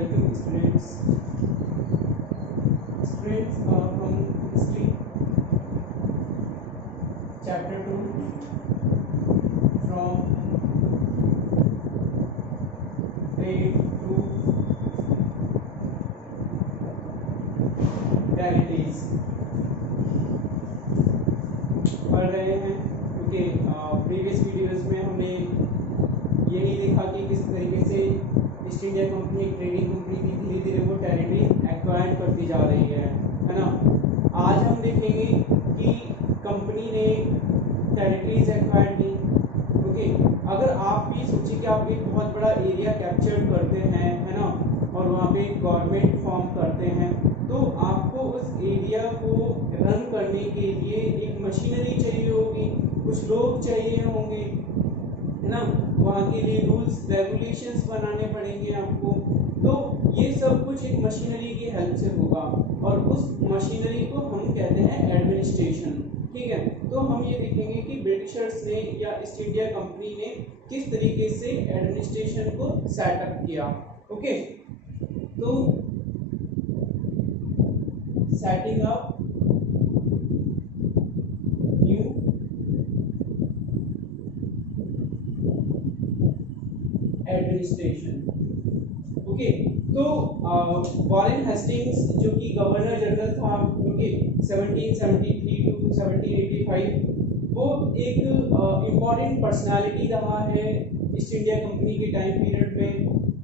Welcome students. Students, from history chapter 2 from grade 2 realities पढ़ रहे हैं। क्योंकि प्रीवियस वीडियोस में हमने यही देखा कि किस तरीके से ईस्ट इंडिया कंपनी एक ट्रेडिंग कंपनी थी, धीरे धीरे वो टेरिटरी एक्वायर करती जा रही है ना। आज हम देखेंगे कि कंपनी ने टेरिटरीज एक्वायर की। ओके, अगर आप भी सोचिए कि आप एक बहुत बड़ा एरिया कैप्चर करते हैं, है ना, और वहाँ पे गवर्नमेंट फॉर्म करते हैं, तो आपको उस एरिया को रन करने के लिए एक मशीनरी चाहिए होगी, कुछ लोग चाहिए होंगे, है ना, वहाँ के लिए रूल्स रेगुलेशंस बनाने पड़ेंगे आपको। तो ये सब कुछ एक मशीनरी की हेल्प से होगा और उस मशीनरी को हम कहते हैं एडमिनिस्ट्रेशन। ठीक है, तो हम ये देखेंगे कि ब्रिटिशर्स ने या ईस्ट इंडिया कंपनी ने किस तरीके से एडमिनिस्ट्रेशन को सेटअप किया। ओके, तो setting up new administration. Okay, तो वॉरेन हेस्टिंग्स जो कि गवर्नर जनरल था, ओके, 1773 टू 1785, वो एक इम्पॉर्टेंट पर्सनालिटी रहा है ईस्ट इंडिया कंपनी के टाइम पीरियड में।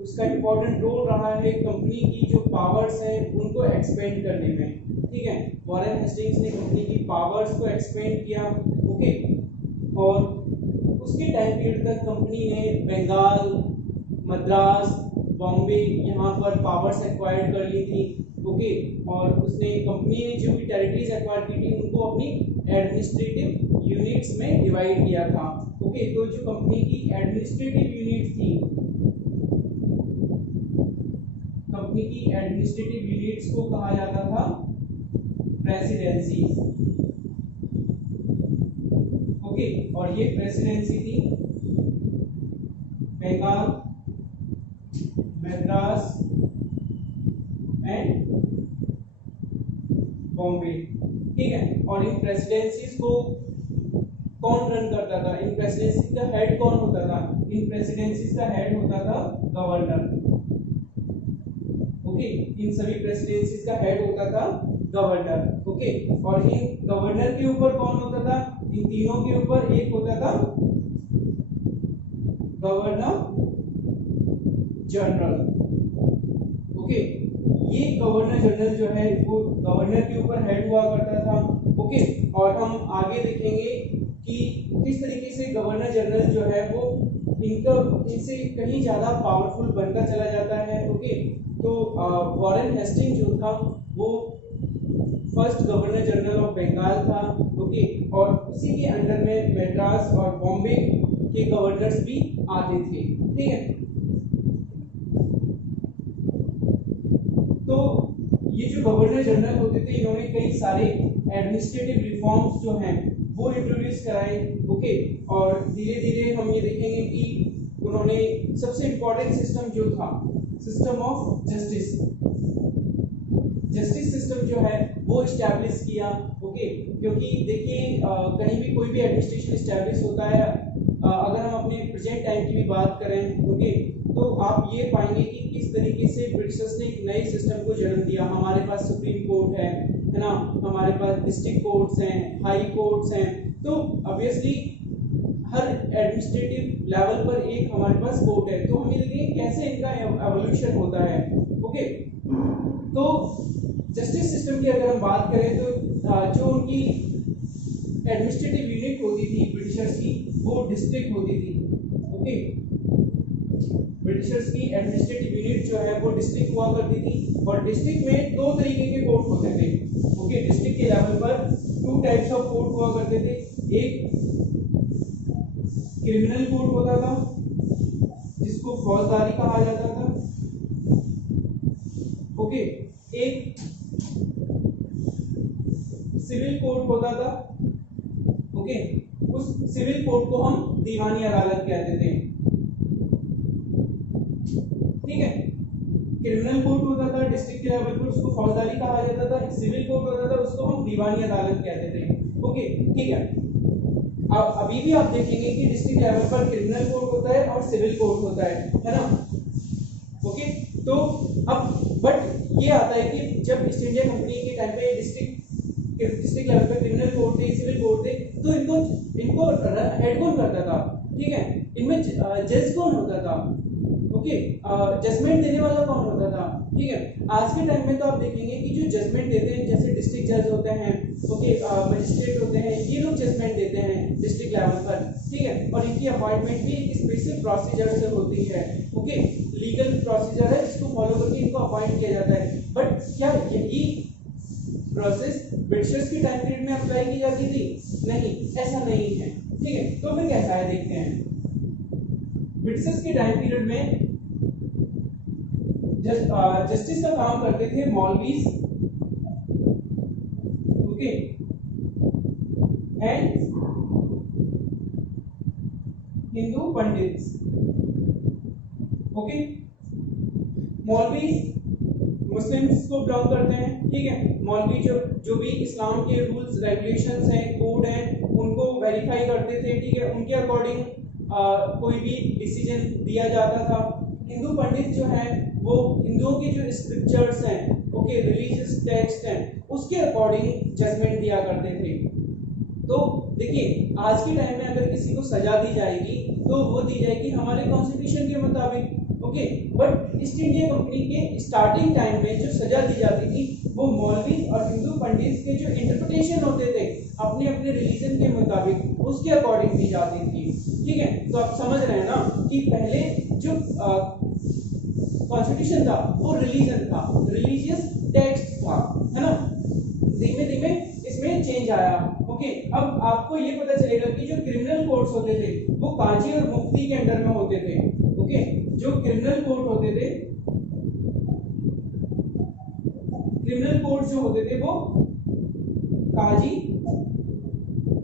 उसका इम्पॉर्टेंट रोल रहा है कंपनी की जो पावर्स हैं उनको एक्सपेंड करने में। ठीक है, वॉरेन हेस्टिंग्स ने कंपनी की पावर्स को एक्सपेंड किया। ओके, और उसके टाइम पीरियड तक कंपनी ने बंगाल, मद्रास, बॉम्बे यहाँ पर पावर्स एक्वायर्ड कर ली थी। ओके, और उसने कंपनी ने जो भी टेरिटरीज एक्वायर की थी उनको अपनी एडमिनिस्ट्रेटिव यूनिट्स में डिवाइड किया था। ओके, तो जो कंपनी की एडमिनिस्ट्रेटिव यूनिट थी, कंपनी की एडमिनिस्ट्रेटिव यूनिट्स को कहा जाता था प्रेसिडेंसीज। ओके, और ये प्रेसिडेंसी थी बंगाल, मद्रास एंड बॉम्बे। ठीक है, और इन प्रेसिडेंसीज को कौन रन करता था? इन प्रेसिडेंसीज का हेड कौन होता था? इन प्रेसिडेंसीज का हेड होता था गवर्नर। ओके, इन सभी प्रेसिडेंसीज का हेड होता था गवर्नर। ओके, और इन गवर्नर के ऊपर कौन होता था? इन तीनों के ऊपर एक होता था गवर्नर जनरल। ओके, ये गवर्नर जनरल जो है वो गवर्नर के ऊपर हेड हुआ करता था। ओके, और हम आगे देखेंगे कि किस तरीके से गवर्नर जनरल जो है वो इनसे कहीं ज्यादा पावरफुल बनता चला जाता है। ओके, तो वॉरेन हेस्टिंग जो था वो first governor general of Bengal था। ओके, और उसी के अंडर में मद्रास और बॉम्बे के गवर्नर्स भी आते थे। ठीक है, तो ये जो गवर्नर जनरल होते थे इन्होंने कई सारे एडमिनिस्ट्रेटिव रिफॉर्म्स जो हैं वो इंट्रोड्यूस कराए। ओके, और धीरे धीरे हम ये देखेंगे कि उन्होंने सबसे इम्पोर्टेंट सिस्टम जो था सिस्टम ऑफ जस्टिस सिस्टम जो है वो इस्टेब्लिश किया। ओके, क्योंकि देखिए कहीं भी कोई भी एडमिनिस्ट्रेशन इस्टेब्लिश होता है, अगर हम अपने प्रेजेंट टाइम की भी बात करें, ओके, तो आप ये पाएंगे कि किस तरीके से ब्रिटिशर्स ने एक नए सिस्टम को जन्म दिया। हमारे पास सुप्रीम कोर्ट है ना, हमारे पास डिस्ट्रिक्ट कोर्ट्स हैं, हाई कोर्ट्स हैं, तो ऑब्वियसली हर एडमिनिस्ट्रेटिव लेवल पर एक हमारे पास कोर्ट है। तो हम ये देखेंगे कैसे इनका एवोल्यूशन होता है। ओके, तो जस्टिस सिस्टम की अगर हम बात करें तो जो उनकी एडमिनिस्ट्रेटिव यूनिट होती थी ब्रिटिशर्स की वो डिस्ट्रिक्ट होती थी। ओके, ब्रिटिशर्स की एडमिनिस्ट्रेटिव यूनिट जो है वो डिस्ट्रिक्ट हुआ करती थी, और डिस्ट्रिक्ट में दो तरीके के कोर्ट होते थे। ओके, डिस्ट्रिक्ट के लेवल पर टू टाइप्स ऑफ कोर्ट हुआ करते थे। एक क्रिमिनल कोर्ट होता था जिसको फौजदारी कहा जाता था। ओके, एक सिविल कोर्ट होता था। ओके, उस सिविल कोर्ट को हम दीवानी अदालत कहते थे। ठीक है, क्रिमिनल कोर्ट होता था डिस्ट्रिक्ट के लेवल पर, उसको फौजदारी कहा जाता था। सिविल कोर्ट होता था, उसको हम दीवानी अदालत कहते थे। ओके, ठीक है। अब अभी भी आप देखेंगे कि डिस्ट्रिक्ट लेवल पर क्रिमिनल कोर्ट होता है और सिविल कोर्ट होता है ना। ओके, तो अब बट ये आता है कि जब ईस्ट इंडिया कंपनी के टाइम पे डिस्ट्रिक्ट लेवल पे क्रिमिनल कोर्ट थे, सिविल कोर्ट थे, तो इनको हेड कौन करता था, ठीक है, इनमें जज कौन होता था, ओके, जजमेंट देने वाला कौन होता था, ठीक है। आज के टाइम में तो आप देखेंगे कि जो जजमेंट देते हैं जैसे डिस्ट्रिक्ट जज होते हैं, ओके, मजिस्ट्रेट होते हैं, ये लोग जजमेंट देते हैं डिस्ट्रिक्ट लेवल पर, ठीक है, और इनकी अपॉइंटमेंट भी एक स्पेशल प्रोसीजर से होती है, ओके, लीगल प्रोसीजर है जिसको फॉलो करके इनको अपॉइंट किया जाता है। बट क्या यही प्रोसेस ब्रिटिशर्स की टाइम पीरियड में अप्लाई की जाती थी? नहीं, ऐसा नहीं है, ठीक है। तो फिर कैसा है देखते हैं। ब्रिटिशर्स के टाइम पीरियड में जस्टिस का काम करते थे मौलवीज, ओके, एंड हिंदू पंडित्स, ओके। मौलवीज मुस्लिम्स को बिलोंग करते हैं, ठीक है। मौलवी जो भी इस्लाम के रूल्स रेगुलेशंस हैं, कोड हैं, उनको वेरीफाई करते थे, ठीक है, उनके अकॉर्डिंग कोई भी डिसीजन दिया जाता था। हिंदू पंडित जो है वो हिंदुओं के जो स्क्रिप्चर्स हैं, ओके, रिलीजियस टेक्स्ट हैं, उसके अकॉर्डिंग जजमेंट दिया करते थे। तो देखिए, आज के टाइम में अगर किसी को सजा दी जाएगी तो वो दी जाएगी हमारे कॉन्स्टिट्यूशन के मुताबिक, okay. But east India company के स्टार्टिंग टाइम में जो सजा दी जाती थी वो मौलवी और हिंदू पंडित के जो इंटरप्रिटेशन होते थे अपने अपने रिलीजन के मुताबिक, उसके अकॉर्डिंग दी जाती थी, ठीक है। तो आप समझ रहे हैं ना कि पहले जो कॉन्स्टिट्यूशन था वो रिलीजन था, रिलीजियस टेक्स्ट था, है ना। धीमे धीमे इसमें चेंज आया, ओके। अब आपको ये पता चलेगा कि जो क्रिमिनल कोर्ट्स होते थे वो काजी और मुफ्ती के अंडर में होते थे, ओके। जो क्रिमिनल कोर्ट होते थे, क्रिमिनल कोर्ट जो होते थे वो काजी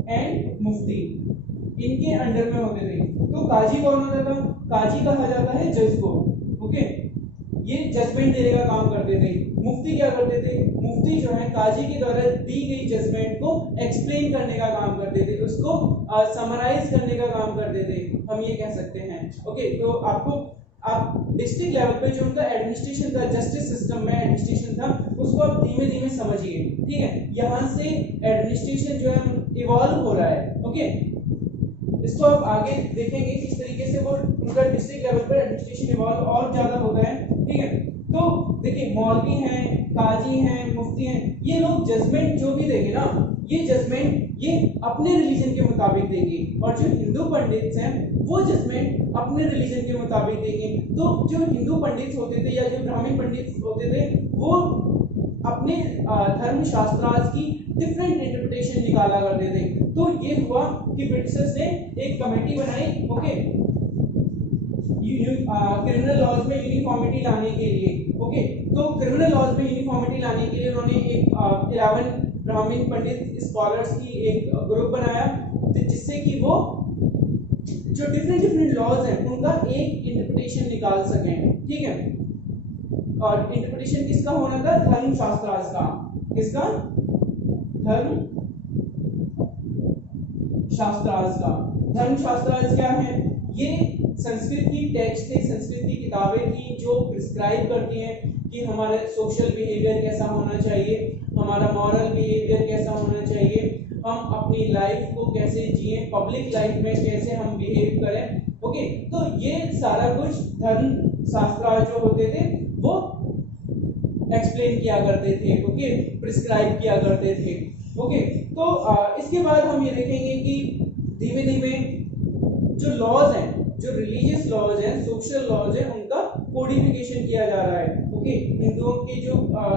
एंड मुफ्ती इनके अंडर में होते थे। तो काजी कौन होता था? काजी कहा जाता है जज को, ओके, ये जजमेंट देने का काम करते थे। मुफ्ती क्या करते थे? मुफ्ती जो है काजी के द्वारा दी गई जजमेंट को एक्सप्लेन करने का काम करते थे, उसको समराइज करने का काम करते थे, हम ये कह सकते हैं, ओके। तो आप डिस्ट्रिक्ट लेवल पे जो उनका एडमिनिस्ट्रेशन था, जस्टिस सिस्टम में एडमिनिस्ट्रेशन था, उसको आप धीमे धीमे समझिए, ठीक है। यहाँ से एडमिनिस्ट्रेशन जो है इवॉल्व हो रहा है, ओके। इसको आप आगे देखेंगे किस तरीके से वो उनका डिस्ट्रिक्ट लेवल पर एडमिनिस्ट्रेशन इवॉल्व और ज्यादा होता है, ठीक है। तो देखिए, मौलवी हैं, काजी हैं, मुफ्ती हैं, ये लोग जजमेंट जो भी देंगे ना, ये जजमेंट ये अपने रिलीजन के मुताबिक देंगे, और जो हिंदू पंडित हैं वो जजमेंट अपने रिलीजन के मुताबिक देंगे। तो जो हिंदू पंडित होते थे या जो ब्राह्मण पंडित होते थे वो अपने धर्म शास्त्रार्थ की डिफरेंट इंटरप्रिटेशन निकाला करते थे। तो ये हुआ कि ब्रिटिशर्स ने एक कमेटी बनाई, ओके, क्रिमिनल लॉज में यूनिफॉर्मिटी लाने के लिए, ओके। तो क्रिमिनल लॉज में यूनिफॉर्मिटी लाने के लिए उन्होंने एक 11 ब्राह्मण पंडित स्कॉलर्स की एक ग्रुप बनाया, जिससे कि वो जो डिफरेंट लॉज हैं उनका एक इंटरप्रिटेशन निकाल सकें, ठीक है। और इंटरप्रिटेशन किसका होना था? धर्म शास्त्रार्थ का। किसका? धर्म शास्त्रार्थ का। धर्म शास्त्रार्थ क्या है? ये संस्कृत की टेक्स्ट थे, संस्कृत की किताबें थी जो प्रिस्क्राइब करती हैं कि हमारा सोशल बिहेवियर कैसा होना चाहिए, हमारा मॉरल बिहेवियर कैसा होना चाहिए, हम अपनी लाइफ को कैसे जिए, पब्लिक लाइफ में कैसे हम बिहेव करें, ओके। तो ये सारा कुछ धर्म शास्त्र जो होते थे वो एक्सप्लेन किया करते थे, ओके, प्रिस्क्राइब किया करते थे, ओके। तो इसके बाद हम ये देखेंगे कि धीमे धीमे जो लॉज हैं, जो रिलीजियस लॉज हैं, सोशल लॉज हैं, उनका कोडिफिकेशन किया जा रहा है, ओके। हिंदुओं के जो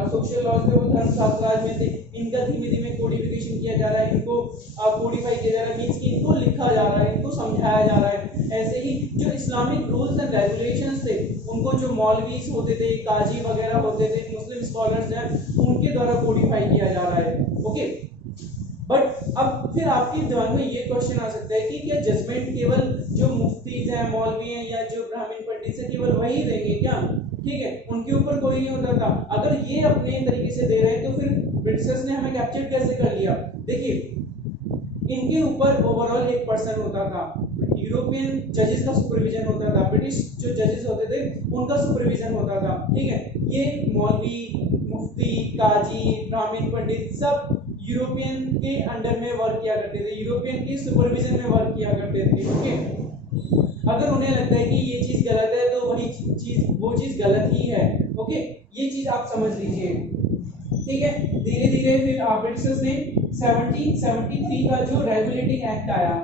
सोशल लॉज थे वो धर्म शास्त्रार्थ में थे, इनका धीमे धीमे कोडिफिकेशन किया जा रहा है, इनको कोडिफाई किया जा रहा है, मींस कि इनको लिखा जा रहा है, इनको समझाया जा रहा है। ऐसे ही जो इस्लामिक रूल्स एंड रेगुलेशंस थे उनको जो मौलवीज होते थे, काजी वगैरह होते थे, मुस्लिम स्कॉलर्स हैं, उनके द्वारा कोडिफाई किया जा रहा है, ओके। बट अब फिर आपके दिमाग में ये क्वेश्चन आ सकता है कि क्या जजमेंट केवल जो मुफ्तीज हैं, मौलवी हैं या जो ब्राह्मण पंडित हैं केवल वही देंगे क्या? ठीक है, उनके ऊपर कोई नहीं होता था। अगर ये अपने तरीके से दे रहे हैं तो फिर ब्रिटिशर्स ने हमें कैप्चर कैसे कर लिया? देखिए, इनके ऊपर ओवरऑल एक पर्सन होता था, यूरोपियन जजेस का सुपरविजन होता था, ब्रिटिश जो जजेस होते थे उनका सुपरविजन होता था। ठीक है, ये मौलवी, मुफ्ती, काजी, ब्राह्मण पंडित सब यूरोपियन के अंडर में वर्क किया करते थे, यूरोपियन के सुपरविजन में वर्क किया करते थे। ओके, अगर उन्हें लगता है कि ये चीज गलत है तो वो चीज गलत ही है। ओके, ये चीज आप समझ लीजिए। ठीक है, धीरे धीरे फिर ब्रिटिशर्स ने 1773 का जो रेगुलेटिंग एक्ट आया,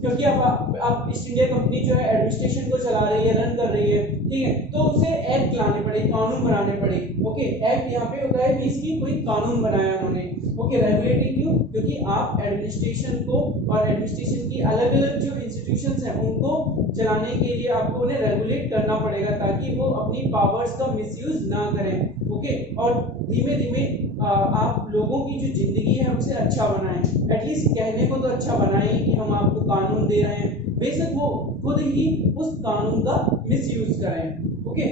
क्योंकि अब ईस्ट इंडिया कंपनी जो है एडमिनिस्ट्रेशन को चला रही है, रन कर रही है। ठीक है, तो उसे एक्ट लाने पड़े, कानून बनाने पड़े। ओके, एक्ट यहाँ पे होता है मींस की कोई कानून बनाया उन्होंने। ओके, रेगुलेटिंग क्यों? क्योंकि आप एडमिनिस्ट्रेशन को और एडमिनिस्ट्रेशन की अलग अलग जो इंस्टीट्यूशंस हैं उनको चलाने के लिए आपको उन्हें रेगुलेट करना पड़ेगा ताकि वो अपनी पावर्स का मिसयूज ना करें। ओके, और धीमे धीमे आप लोगों की जो जिंदगी है उसे अच्छा बनाएं, एटलीस्ट कहने को तो अच्छा बनाएं कि हम आपको कानून दे रहे हैं, बेशक वो खुद ही उस कानून का मिसयूज करें। ओके,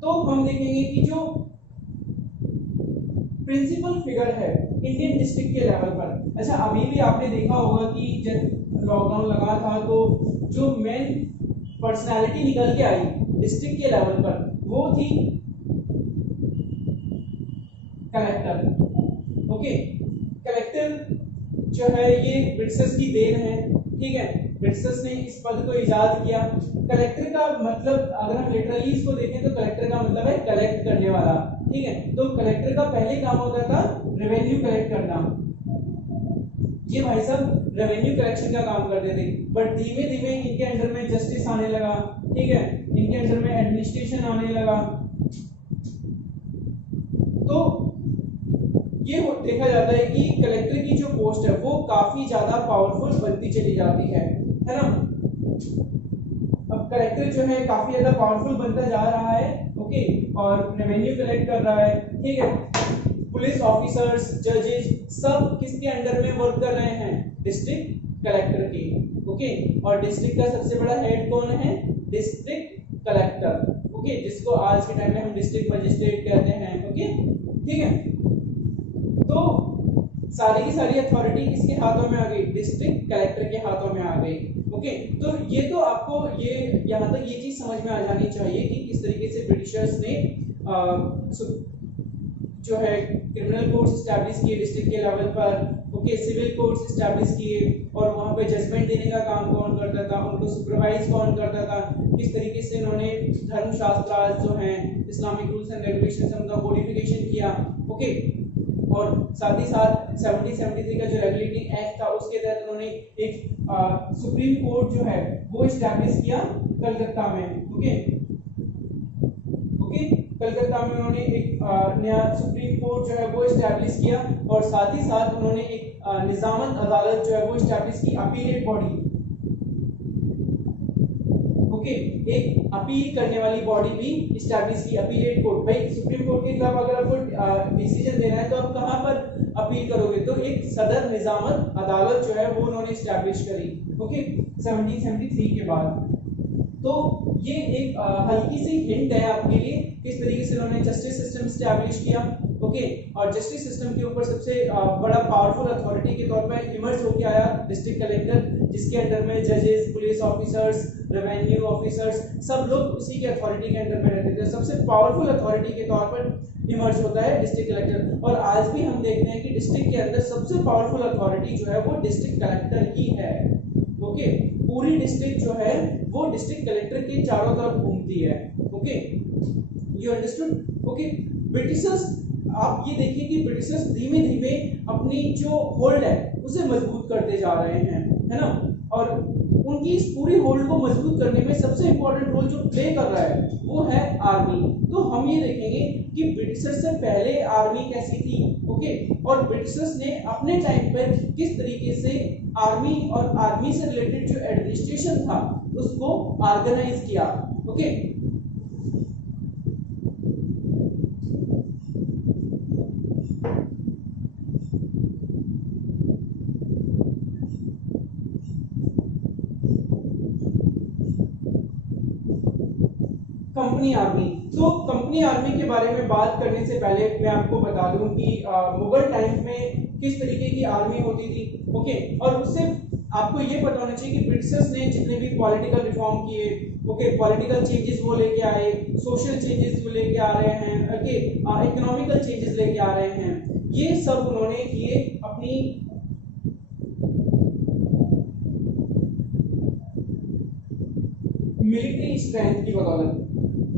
तो हम देखेंगे कि जो प्रिंसिपल फिगर है इंडियन डिस्ट्रिक्ट के लेवल पर, अच्छा अभी भी आपने देखा होगा कि जब लॉकडाउन लगा था तो जो मेन पर्सनालिटी निकल के आई डिस्ट्रिक्ट के लेवल पर वो थी कलेक्टर। ओके, कलेक्टर जो है ये ब्रिटिशर्स की देन है। ठीक है, ब्रिटिशर्स ने इस पद को इजाद किया। कलेक्टर का मतलब अगर हम लिटरली इसको देखें तो कलेक्टर का मतलब है कलेक्ट करने वाला। ठीक है, तो कलेक्टर का पहले काम होता था रेवेन्यू कलेक्ट करना। ये भाई साहब रेवेन्यू कलेक्शन का काम करते थे, बट धीमे धीमे इनके अंडर में जस्टिस आने लगा। ठीक है, इनके अंडर में एडमिनिस्ट्रेशन आने लगा। तो ये देखा जाता है कि कलेक्टर की जो पोस्ट है वो काफी ज्यादा पावरफुल बनती चली जाती है ना? अब कलेक्टर जो है काफी ज्यादा पावरफुल बनता जा रहा है। ओके, और रेवेन्यू कलेक्ट कर रहा है। ठीक है, पुलिस ऑफिसर्स, जजेस सब किसके अंडर में वर्क कर रहे हैं? डिस्ट्रिक्ट कलेक्टर के। ओके, और डिस्ट्रिक्ट का सबसे बड़ा हेड कौन है? District collector. ओके, जिसको आज के टाइम में हम डिस्ट्रिक्ट मजिस्ट्रेट कहते हैं। ओके, ठीक है, तो सारी की सारी अथॉरिटी किसके हाथों में आ गई? डिस्ट्रिक्ट कलेक्टर के हाथों में आ गई। ओके, तो ये तो आपको ये यहाँ तक ये चीज समझ में आ जानी चाहिए कि किस तरीके से ब्रिटिशर्स ने जो है क्रिमिनल कोर्ट्स एस्टैब्लिश किए डिस्ट्रिक्ट के लेवल पर। ओके, सिविल कोर्ट्स एस्टैब्लिश किए और वहाँ पे जजमेंट देने का काम कौन करता था, उनको सुपरवाइज कौन करता था, किस तरीके से इन्होंने धर्मशास्त्र जो हैं इस्लामिक रूल्स एंड रेगुलेशंस उनका कोडिफिकेशन किया। ओके, और साथ ही साथ 1773 का जो रेगुलेटिंग एक्ट था उसके तहत उन्होंने एक सुप्रीम कोर्ट जो है वो एस्टैब्लिश किया कलकत्ता में। ओके, कलकत्ता में उन्होंने एक नया सुप्रीम कोर्ट जो है वो एस्टैब्लिश किया और साथ ही साथ उन्होंने एक निजामत अदालत जो है वो एस्टैब्लिश की, अपीलेट बॉडी। ओके, एक अपील करने वाली बॉडी भी एस्टैब्लिश की, अपीलेट कोर्ट। भाई सुप्रीम कोर्ट के खिलाफ अगर आपको डिसीजन देना है तो आप कहां पर अपील करोगे? तो एक सदर निजामत अदालत जो है वो उन्होंने एस्टैब्लिश करी। ओके, 1773 के बाद। तो ये एक हल्की सी हिंट है आपके लिए किस तरीके से उन्होंने जस्टिस सिस्टम एस्टैब्लिश किया। ओके, और जस्टिस सिस्टम के ऊपर सबसे बड़ा पावरफुल अथॉरिटी के तौर पर इमर्ज होकर आया डिस्ट्रिक्ट कलेक्टर, जिसके अंडर में जजेस, पुलिस ऑफिसर्स, रेवेन्यू ऑफिसर्स सब लोग उसी के अथॉरिटी के अंडर में रहते थे। सबसे पावरफुल अथॉरिटी के तौर पर इमर्ज होता है डिस्ट्रिक्ट कलेक्टर। और आज भी हम देखते हैं कि डिस्ट्रिक्ट के अंदर सबसे पावरफुल अथॉरिटी जो है वो डिस्ट्रिक्ट कलेक्टर ही है। ओके, पूरी डिस्ट्रिक्ट जो है वो डिस्ट्रिक्ट कलेक्टर के चारों तरफ घूमती है। Okay, you understood? Okay, Britishers, आप ये देखिए कि ब्रिटिशर्स धीमे धीमे अपनी जो होल्ड है उसे मजबूत करते जा रहे हैं, है ना? और उनकी इस पूरी होल्ड को मजबूत करने में सबसे इंपॉर्टेंट रोल जो प्ले कर रहा है वो है आर्मी। तो हम ये देखेंगे कि ब्रिटिशर्स से पहले आर्मी कैसी थी। ओके, और ब्रिटिशर्स ने अपने टाइम पर किस तरीके से आर्मी और आर्मी से रिलेटेड जो एडमिनिस्ट्रेशन था उसको ऑर्गेनाइज किया। Okay, company army. तो कंपनी आर्मी के बारे में बात करने से पहले मैं आपको बता दूं कि मुगल टाइम में किस तरीके की आर्मी होती थी। ओके, और उससे आपको ये पता होना चाहिए कि ब्रिटिशर्स ने जितने भी पॉलिटिकल रिफॉर्म किए, ओके, पॉलिटिकल चेंजेस वो लेके आए, सोशल चेंजेस वो लेके आ रहे हैं, ओके, इकोनॉमिकल चेंजेस लेके आ रहे हैं, ये सब उन्होंने किए अपनी मिलिट्री स्ट्रेंथ की बदौलत।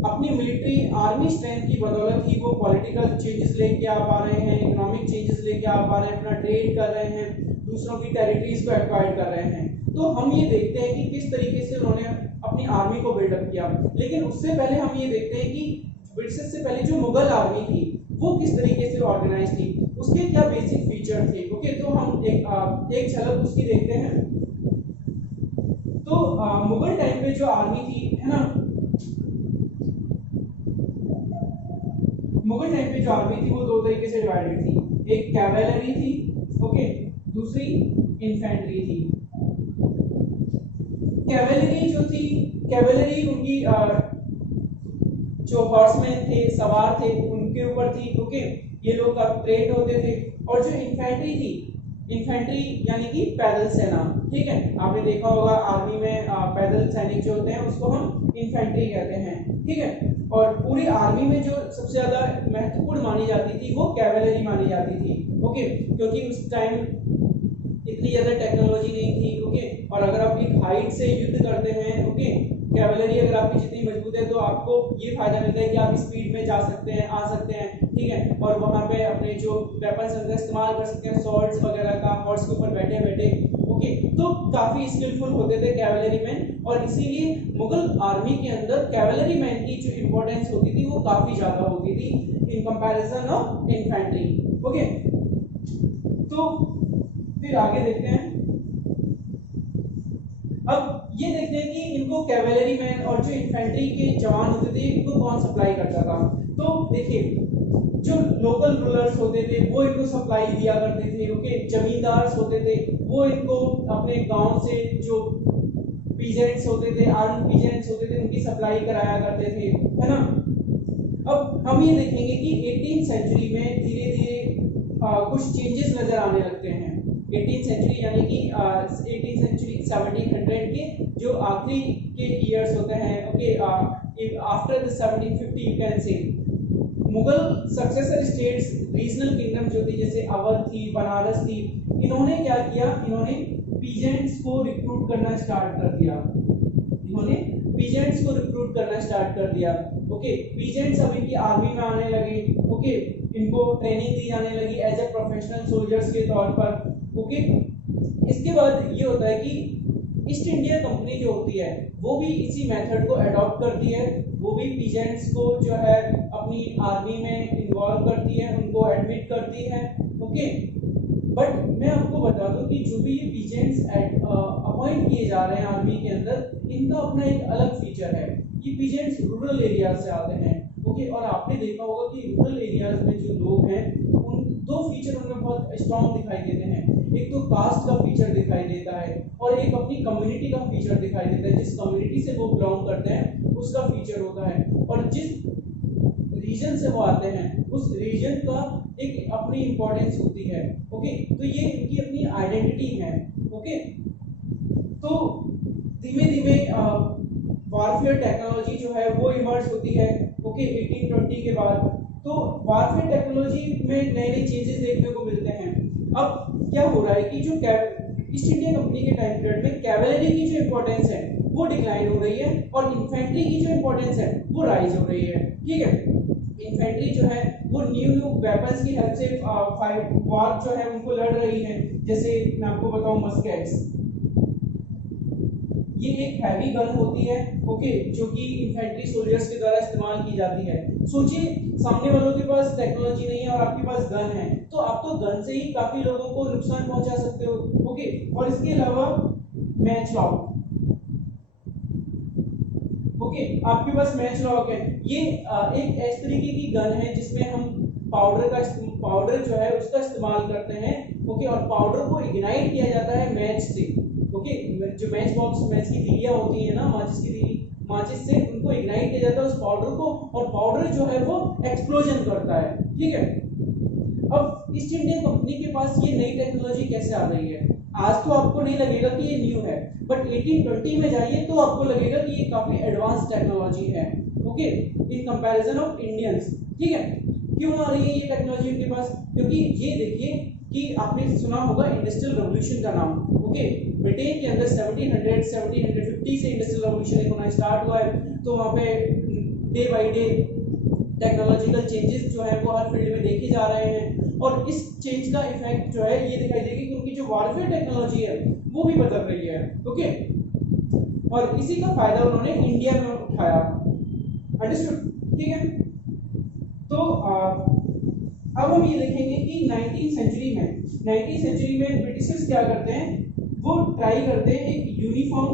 अपनी मिलिट्री आर्मी स्ट्रेंथ की बदौलत ही वो पॉलिटिकल चेंजेस लेके आ पा रहे हैं, इकोनॉमिक चेंजेस लेके आ पा रहे हैं, अपना ट्रेड कर रहे हैं, दूसरों की टेरिटरीज को एक्वायर कर रहे हैं। तो हम ये देखते हैं कि किस तरीके से उन्होंने अपनी आर्मी को बिल्डअप किया। लेकिन उससे पहले हम ये देखते हैं कि ब्रिटिश से पहले जो मुगल आर्मी थी वो किस तरीके से ऑर्गेनाइज थी, उसके क्या बेसिक फीचर थे। ओके, तो हम एक झलक उसकी देखते हैं। तो मुगल टाइम पे जो आर्मी थी, है ना, मुगल टाइम पे जो आर्मी थी वो दो तरीके से डिवाइडेड थी। एक कैवेलरी थी, ओके, दूसरी इन्फेंट्री थी। कैवेलरी जो थी, कैवेलरी उनकी जो हॉर्समैन थे, सवार थे, उनके ऊपर थी। ओके, ये लोग ट्रेन होते थे। और जो इन्फेंट्री थी, इन्फेंट्री यानी कि पैदल सेना, ठीक है, आपने देखा होगा आर्मी में पैदल सैनिक जो होते हैं उसको हम इन्फेंट्री कहते हैं, ठीक है। और पूरी आर्मी में जो सबसे ज्यादा महत्वपूर्ण मानी जाती थी वो कैवेलरी मानी जाती थी। ओके, क्योंकि उस टाइम इतनी ज्यादा टेक्नोलॉजी नहीं थी। ओके, और अगर आप एक हाइट से युद्ध करते हैं, ओके, कैवेलरी अगर आपकी जितनी मजबूत है तो आपको ये फायदा मिलता है कि आप स्पीड में जा सकते हैं, आ सकते हैं, ठीक है, और वहां पे अपने जो वेपन्स का इस्तेमाल कर सकते हैं, स्वॉर्ड्स वगैरह का, हॉर्स के ऊपर बैठे बैठे। ओके, तो काफी स्किलफुल होते थे कैवेलरी मैन, और इसीलिए मुगल आर्मी के अंदर कैवेलरी मैन की जो इंपॉर्टेंस होती थी वो काफी ज्यादा होती थी in comparison of infantry. Okay, तो फिर आगे देखते हैं। अब ये देखते हैं कि इनको कैवेलरी मैन और जो इन्फेंट्री के जवान होते थे इनको कौन सप्लाई करता था। तो देखिए, जो लोकल रूलर्स होते थे वो इनको सप्लाई दिया करते थे। ओके, जमींदार होते थे वो इनको अपने गांव से जो पीजेंट्स होते थे, आर्म पीजेंट्स होते थे, उनकी सप्लाई कराया करते थे, है ना। अब हम ये देखेंगे कि 18th सेंचुरी में धीरे धीरे कुछ चेंजेस नजर आने लगते हैं। 18th सेंचुरी यानी कि 18th सेंचुरी 1700 के जो आखिरी के इयर्स होते हैं। Okay, after the 1750 you can say Mughal successor states, regional kingdom जो थी, जैसे अवध थी, बनारस थी, इन्होंने क्या किया, इन्होंने पीजेंट्स को रिक्रूट करना स्टार्ट कर दिया। इन्होंने पीजेंट्स को रिक्रूट करना स्टार्ट कर दिया। ओके, पीजेंट्स अब इनकी आर्मी में आने लगे। ओके, इनको ट्रेनिंग दी जाने लगी एज ए प्रोफेशनल सोल्जर्स के तौर पर। ओके, इसके बाद ये होता है कि ईस्ट इंडिया कंपनी जो होती है वो भी इसी मेथड को अडॉप्ट करती है। वो भी पीजेंट्स को जो है अपनी आर्मी में इन्वॉल्व करती है, उनको एडमिट करती है। ओके, बट मैं आपको बता दूं कि जो भी ये पीजेंट्स अपॉइंट किए जा रहे हैं आर्मी के अंदर, इनका अपना एक अलग फीचर है। ये पीजेंट्स रूरल एरिया से आते हैं। ओके, और आपने देखा होगा कि रूरल एरियाज में जो लोग हैं उन दो फीचर उनमें बहुत स्ट्रॉन्ग दिखाई देते हैं। एक तो कास्ट का फीचर दिखाई देता है और एक अपनी कम्युनिटी का फीचर दिखाई देता है। जिस कम्युनिटी से वो बिलोंग करते हैं उसका फीचर होता है, और जिस रीजन से वो आते हैं उस रीजन का एक अपनी इंपॉर्टेंस होती है। ओके, तो ये इनकी अपनी आइडेंटिटी है। ओके, तो धीमे धीमे वारफेयर टेक्नोलॉजी जो है वो इमर्ज होती है। ओके, 1820 के बाद तो वारफेयर टेक्नोलॉजी में नए नए चेंजेस देखने को मिलते हैं। अब क्या हो रहा है कि जो ईस्ट इंडिया कंपनी के टाइम पीरियड में कैवेलरी की जो इंपॉर्टेंस है वो डिक्लाइन हो रही है और इन्फेंट्री की जो इंपॉर्टेंस है वो राइज हो रही है। ठीक है, इन्फेंट्री जो है वो न्यू वेपन्स की हेल्प से फाइट वॉर जो है उनको लड़ रही है। जैसे मैं आपको बताऊं, मस्केट्स, ये एक हैवी गन होती है। ओके, जो कि इन्फेंट्री सोल्जर्स के द्वारा इस्तेमाल की जाती है। सोचिए, सामने वालों के पास टेक्नोलॉजी नहीं है और आपके पास गन है, तो आप तो गन से ही काफी लोगों को नुकसान पहुंचा सकते हो। ओके, और इसके अलावा मैच लॉक, ओके, आपके पास मैच लॉक है। ये एक इस तरीके की गन है जिसमें हम पाउडर जो है उसका इस्तेमाल करते हैं। ओके, और पाउडर को इग्नाइट किया जाता है मैच से। ओके, जो मैच बॉक्स, मैच की तीलियां होती है ना, माचिस की तीली, माचिस से उनको इग्नाइट किया जाता है उस पाउडर को, और पाउडर जो है वो एक्सप्लोजन करता है। ठीक है, अब ईस्ट इंडिया कंपनी के पास ये नई टेक्नोलॉजी कैसे आ गई है? आज तो आपको नहीं लगेगा कि ये न्यू है, बट 1820 में जाइए तो आपको लगेगा कि ये काफी एडवांस टेक्नोलॉजी है, okay, in comparison of Indians. ठीक है, क्यों आ रही है ये टेक्नोलॉजी उनके पास? क्योंकि ये देखिए कि आपने सुना होगा इंडस्ट्रियल रेवोल्यूशन का नाम, ओके, ब्रिटेन के अंदर 1750 से इंडस्ट्रियल रेवोल्यूशन होना स्टार्ट हुआ है, तो वहाँ पे day by day technological changes जो है वो हर फील्ड में देखे जा रहे हैं, और इस चेंज का इफेक्ट जो है ये दिखाई देगी कि उनकी जो वॉरफेयर टेक्नोलॉजी है वो भी बदल रही है, ओके, और इसी का फायदा उन्होंने इंडिया में उठाया। अंडरस्टूड? ठीक है, तो अब हम ये देखेंगे कि 19वीं सेंचुरी में ब्रिटिशर्स क्या करते हैं, वो ट्राई करते हैं एक यूनिफॉर्म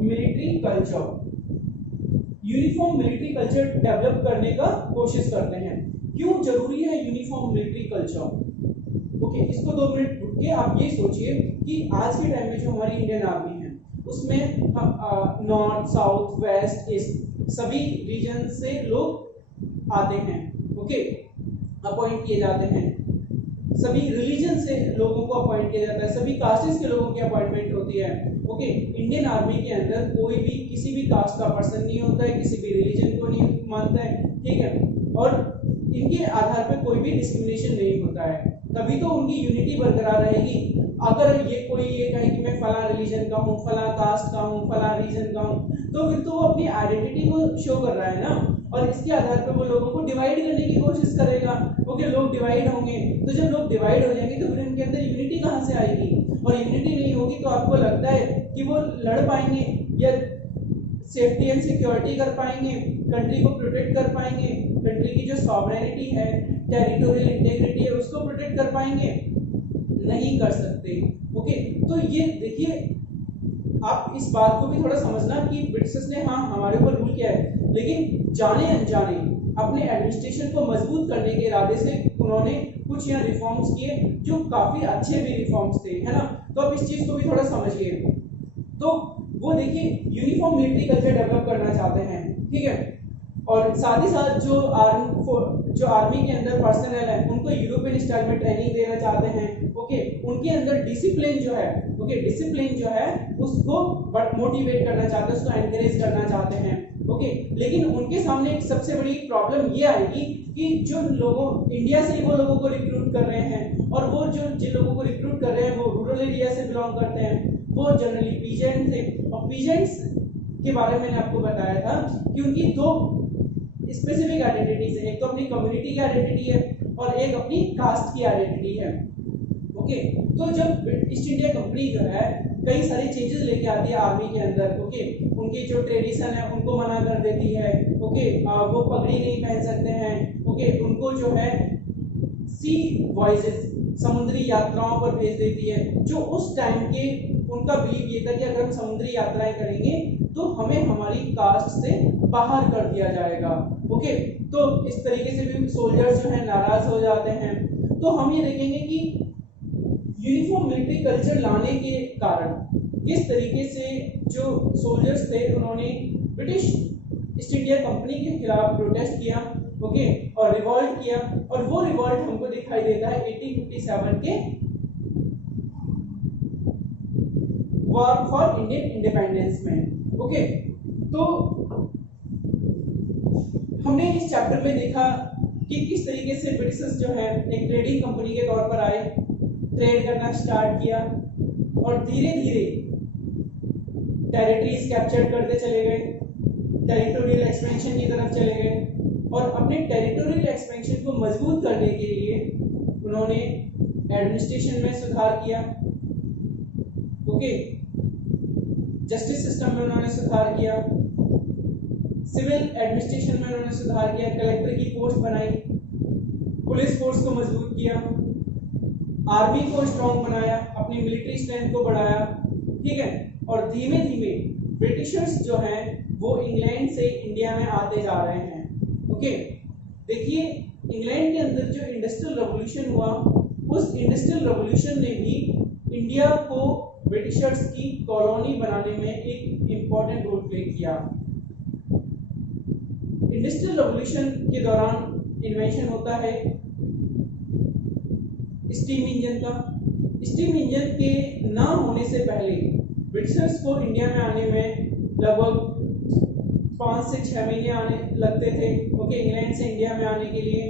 मिलिट्री कल्चर डेवलप करने का कोशिश करते हैं। क्यों जरूरी है यूनिफॉर्म मिलिट्री कल्चर? ओके, इसको 2 मिनट रुक के आप ये सोचिए कि आज के टाइम में जो हमारी इंडियन आर्मी है उसमें नॉर्थ, साउथ, वेस्ट, ईस्ट सभी रीजन से लोग आते हैं, ओके, अपॉइंट किए जाते हैं, सभी रिलीजन से लोगों को अपॉइंट किया जाता है, सभी कास्टेस के लोगों की अपॉइंटमेंट होती है, ओके। इंडियन आर्मी के अंदर कोई भी किसी भी कास्ट का पर्सन नहीं होता है, किसी भी रिलीजन को नहीं मानता है, ठीक है, और इनके आधार पर कोई भी डिस्क्रिमिनेशन नहीं होता है, तभी तो उनकी यूनिटी बरकरार रहेगी। अगर ये कोई ये कहे कि मैं फला रिलीजन का हूँ, फला कास्ट का हूँ, फला रीजन का हूँ, तो फिर तो वो अपनी आइडेंटिटी को शो कर रहा है ना, और इसके आधार पर वो लोगों को डिवाइड करने की कोशिश करेगा। ओके, लोग डिवाइड होंगे, तो जब लोग डिवाइड हो जाएंगे तो फिर इनके अंदर यूनिटी कहाँ से आएगी? और यूनिटी नहीं होगी तो आपको लगता है कि वो लड़ पाएंगे या सेफ्टी एंड सिक्योरिटी कर पाएंगे, कंट्री को प्रोटेक्ट कर पाएंगे, कंट्री की जो सॉवरेनिटी है, टेरिटोरियल इंटीग्रिटी है, उसको प्रोटेक्ट कर पाएंगे? नहीं कर सकते। ओके, तो ये देखिए, आप इस बात को भी थोड़ा समझना कि ब्रिटिशर्स ने हाँ हमारे ऊपर रूल किया है, लेकिन जाने अनजाने अपने एडमिनिस्ट्रेशन को मजबूत करने के इरादे से उन्होंने कुछ यहाँ रिफॉर्म्स किए जो काफी अच्छे भी रिफॉर्म्स थे, है ना। तो अब इस चीज को भी थोड़ा समझिए। तो वो देखिए यूनिफॉर्म मिलिट्री कल्चर डेवलप करना चाहते हैं, ठीक है, और साथ ही साथ जो आर्मी के अंदर पर्सनल है उनको यूरोपियन स्टाइल में ट्रेनिंग देना चाहते हैं। ओके, उनके अंदर डिसिप्लिन जो है, ओके, डिसिप्लिन जो है उसको मोटिवेट करना चाहते हैं, उसको एनकरेज करना चाहते हैं। ओके, लेकिन उनके सामने एक सबसे बड़ी प्रॉब्लम ये आएगी कि जो लोगों इंडिया से वो लोगों को रिक्रूट कर रहे हैं, और वो जो जिन लोगों को रिक्रूट कर रहे हैं वो रूरल एरिया से बिलोंग करते हैं, वो जनरली पीजेंट थे, और पीजेंट्स के बारे में मैंने आपको बताया था कि उनकी 2 स्पेसिफिक आइडेंटिटीज है, एक तो अपनी कम्युनिटी की आइडेंटिटी है और एक अपनी कास्ट की आइडेंटिटी है। ओके, तो जब ईस्ट इंडिया कंपनी जो है कई सारे चेंजेस लेके आती है आर्मी के अंदर, ओके, उनकी जो ट्रेडिशन है उनको मना कर देती है, ओके, वो पगड़ी नहीं पहन सकते हैं, ओके, उनको जो है सी वॉयजेस समुद्री यात्राओं पर भेज देती है, जो उस टाइम के उनका बिलीव ये था कि अगर हम समुद्री यात्राएं करेंगे तो हमें हमारी कास्ट से बाहर कर दिया जाएगा। ओके, तो इस तरीके से भी सोल्जर्स जो है नाराज हो जाते हैं। तो हम ये देखेंगे कि यूनिफॉर्म मिलिट्री कल्चर लाने के कारण किस तरीके से जो सोल्जर्स थे उन्होंने ब्रिटिश ईस्ट इंडिया कंपनी के खिलाफ प्रोटेस्ट किया, ओके, और रिवॉल्ट किया, और वो रिवॉल्ट हमको दिखाई देता है 1857 के वॉर फॉर इंडियन इंडिपेंडेंस में। ओके, तो हमने इस चैप्टर में देखा कि किस तरीके से ब्रिटिशर्स जो है एक ट्रेडिंग कंपनी के तौर पर आए, ट्रेड करना स्टार्ट किया, और धीरे धीरे टेरिटरीज कैप्चर करते चले गए, टेरिटोरियल एक्सपेंशन की तरफ चले गए, और अपने टेरिटोरियल एक्सपेंशन को मजबूत करने के लिए उन्होंने एडमिनिस्ट्रेशन में सुधार किया, ओके, जस्टिस सिस्टम में उन्होंने सुधार किया, सिविल एडमिनिस्ट्रेशन में उन्होंने सुधार किया, कलेक्टर की पोस्ट बनाई, पुलिस फोर्स को मजबूत किया, आर्मी को स्ट्रॉन्ग बनाया, अपनी मिलिट्री स्ट्रेंथ को बढ़ाया, ठीक है, और धीमे धीमे ब्रिटिशर्स जो हैं वो इंग्लैंड से इंडिया में आते जा रहे हैं। ओके, देखिए इंग्लैंड के अंदर जो इंडस्ट्रियल रेवोल्यूशन हुआ, उस इंडस्ट्रियल रेवोल्यूशन ने भी इंडिया को ब्रिटिशर्स की कॉलोनी बनाने में एक इम्पोर्टेंट रोल प्ले किया। इंडस्ट्रियल रेवोल्यूशन के दौरान इन्वेंशन होता है स्टीम इंजन का। स्टीम इंजन के ना होने से पहले ब्रिटिशर्स को इंडिया में आने में लगभग 5 से 6 महीने आने लगते थे, ओके, इंग्लैंड से इंडिया में आने के लिए।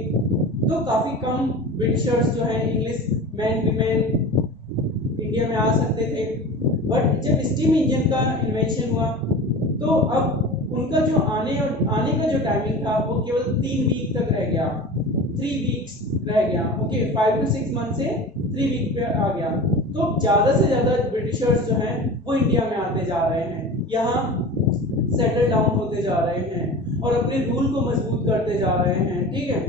तो काफ़ी कम ब्रिटिशर्स जो है इंग्लिश मैन वीमेन इंडिया में आ सकते थे। बट जब स्टीम इंजन का इन्वेंशन हुआ तो अब उनका जो आने का जो टाइमिंग था वो केवल 3 वीक तक रह गया, 3 वीक्स रह गया, ओके, 5 to 6 मंथ से 3 वीक पे आ गया। तो ज़्यादा से ज़्यादा ब्रिटिशर्स जो हैं वो इंडिया में आते जा रहे हैं, यहाँ सेटल डाउन होते जा रहे हैं और अपने रूल को मजबूत करते जा रहे हैं, ठीक है।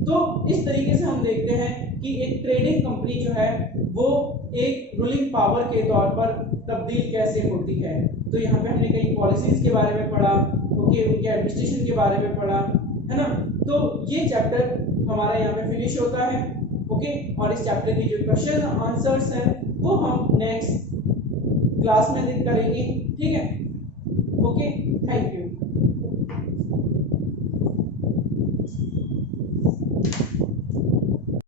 तो इस तरीके से हम देखते हैं कि एक ट्रेडिंग कंपनी जो है वो एक रूलिंग पावर के तौर पर तब्दील कैसे होती है। तो यहाँ पे हमने कई पॉलिसीज के बारे में पढ़ा, ओके, उनके एडमिनिस्ट्रेशन के बारे में पढ़ा, है ना। तो ये चैप्टर हमारा यहाँ पे फिनिश होता है, ओके। और इस चैप्टर की जो क्वेश्चन आंसर्स हैं वो हम नेक्स्ट क्लास में करेंगे, ठीक है। Okay, thank you.